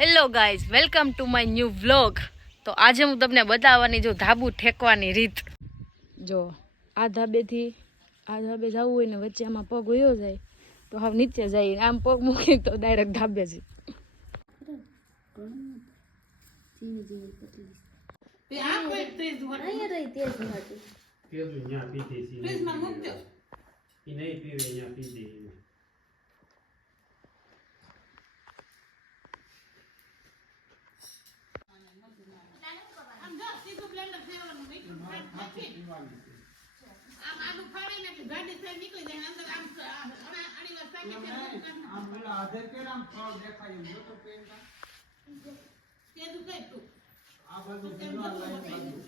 Hello guys, welcome to my new vlog. તો આજે હું તમને બતાવવાની જો ધાબુ ઠેકવાની રીત. જો આ ધાબેથી આ ધાબે જવું હોય ને વચ્ચે આમાં પગ વયો જાય તો હાવ નીચે જાય, આમ પગ મૂકી તો ડાયરેક્ટ ધાબે છે.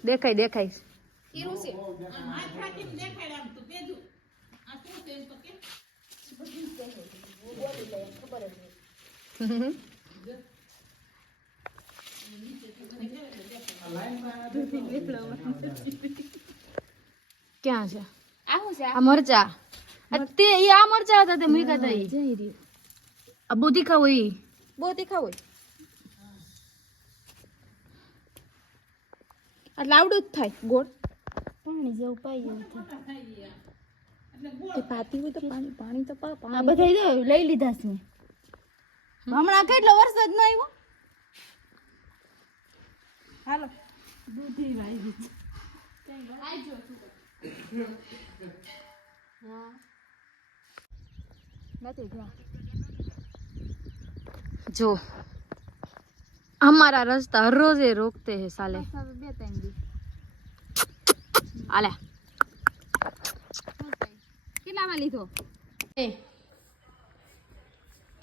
દેખાય દેખાય ક્યાં છે આ મરચા? તે ઈ આ મરચા હતા તે મૂક્યા હતા ઈ. આ બહુ તીખા હોય, ઈ બહુ તીખા હોય. એટલે આવડું જ થાય ગોળ પાણી જેવું પાઈ જેવું થાય. તે પાતી હોય તો પાણી પાણી તો પા આ બધા લઈ લીધા છે હમણાં. કેટલો વરસાદ ન આવ્યો. હાલો દૂધી વાવી છે આજો હા નથી જો हमारा रास्ता हर रोज ये रोकते हैं साले. आले કેટલામાં લીધો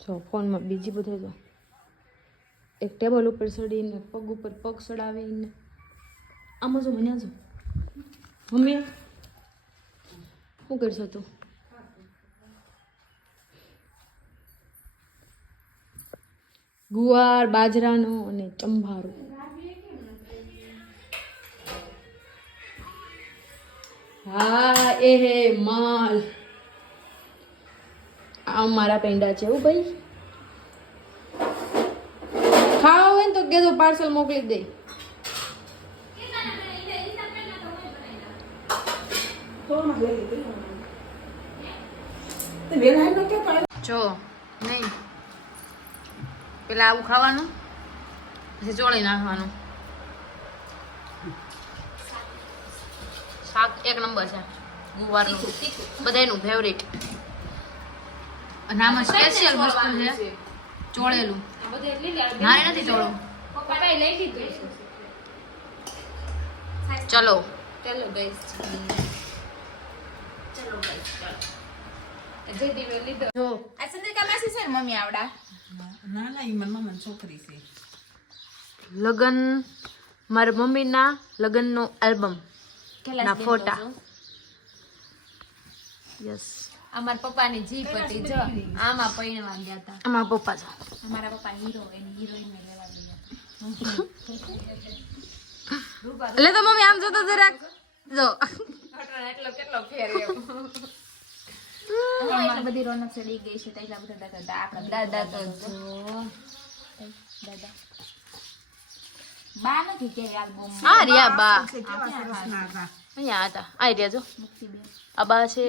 જો ફોન માં બીજી બધે જો એક ટેબલ ઉપર ચડીને પગ ઉપર પગ ચડાવીને આમાં જો મને જો મમ્મી શું કરશો તું? ગુવાર બાજરાનો અને ચંભારો. હા એ હે માલ. આ મારા પેંડા છે એવું ભાઈ. ખાવા હોય ને તો કેજો પાર્સલ મોકલી દે. જો નહીં પેલા આવું ખાવાનું પછી ચોળી નાખવાનું. શાક એક નંબર છે ગુવારનું, બધાયનું ફેવરેટ. અને આમાં સ્પેશિયલ વસ્તુ છે ચોળેલું. મારે નથી ચોળું. ચલો ચલો ગાઈસ, ચલો ગાઈસ જો આ સંદેકા માસી છે ને મમ્મી આવડા ના ના ઈ મમ્મી છોકરી છે. લગન મારા મમ્મીના લગનનો આલ્બમ ના ફોટા. યસ અમાર પપ્પાની જીપ હતી જો આમાં પૈણવા ગયા હતા. અમારા પપ્પા જો અમારા પપ્પા હીરો એની હિરોઈન ને લેવા ગયા. એટલે તો મમ્મી આમ જોતો જરાક જો એટલો કેટલો ફેર એમ. એટલી બધી રોનક ચડી ગઈ છે. એટલા બધા દાદા દાદા તો જો દાદા બા નથી કે આલ્બમ. હા રિયા બા અહીંયા હતા. આ રહ્યા જો આ બા છે.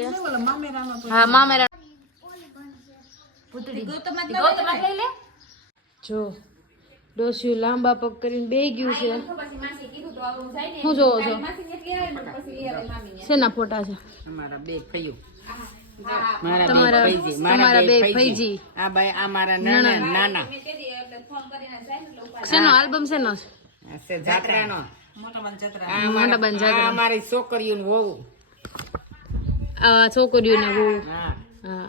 હા મામેરા પુતળી ગૌતમ લઈ લે. જો ડોસ્યું લાંબા પગ કરીને બેહી ગયું છે. હું જોવો છો શેના ફોટા છે? અમારા બે ફઈઓ, તમારા બે ફઈજી, આ ભાઈ આ મારા નાના. શેનો આલ્બમ શેનો છે? જાત્રાનો. મોટા બન જાત્રા. અમારી છોકરીઓને વહુ. આ છોકરીઓને વહુ. હા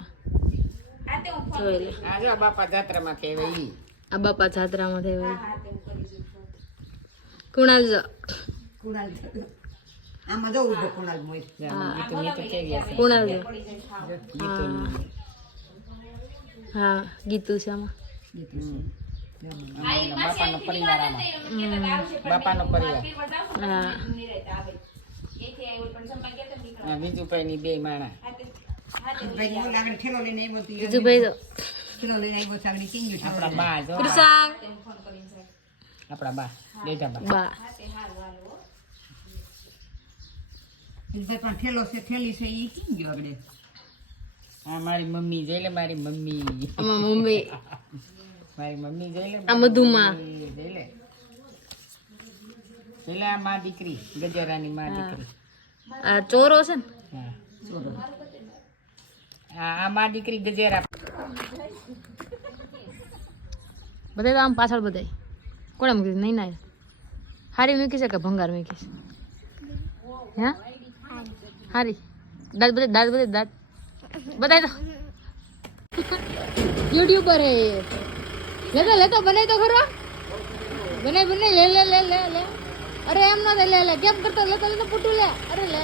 જોઈ લે. આ જો બાપા જાત્રામાં થેવે ઈ. આ બાપા જાત્રામાં થેવે. કુણાલ જો કુણાલ આમાં જો ઉભો કુણાલ મોય. કુણાલ જો હા ગીતુ છે આમાં. બાપાનો પરિવાર આમાં. બાપાનો પરિવાર. હા બીજુભાઈ ની બે માણા. બીજુભાઈ તો આપણા બા જો આપણા બા બેઠા બા બા પણ ઠેલો છે ઠેલી છે ઈ કેમ ગયો આગળ આ મારી મમ્મી જોઈ લે મારી મમ્મી આમાં મમ્મી મારી મમ્મી જોઈ લે આ મધુમાં જોઈ લે જોઈ લે આ માં દીકરી ગજેરાની માં દીકરી આ ચોરો છે ને હા ચોરો આ માં દીકરી ગજેરા બધા તો આમ પાછળ બધા કોણે મૂકી નહીં ના હારી મૂકી છે કે ભંગાર મૂકી છે હા હારી દાંત દાંત બતાય તો યુટ્યુબર હે લેતો બનાય તો ખરો બનાય લે અરે એમ ના લે કેમ કરતો લેતો પૂટું લે અરે લે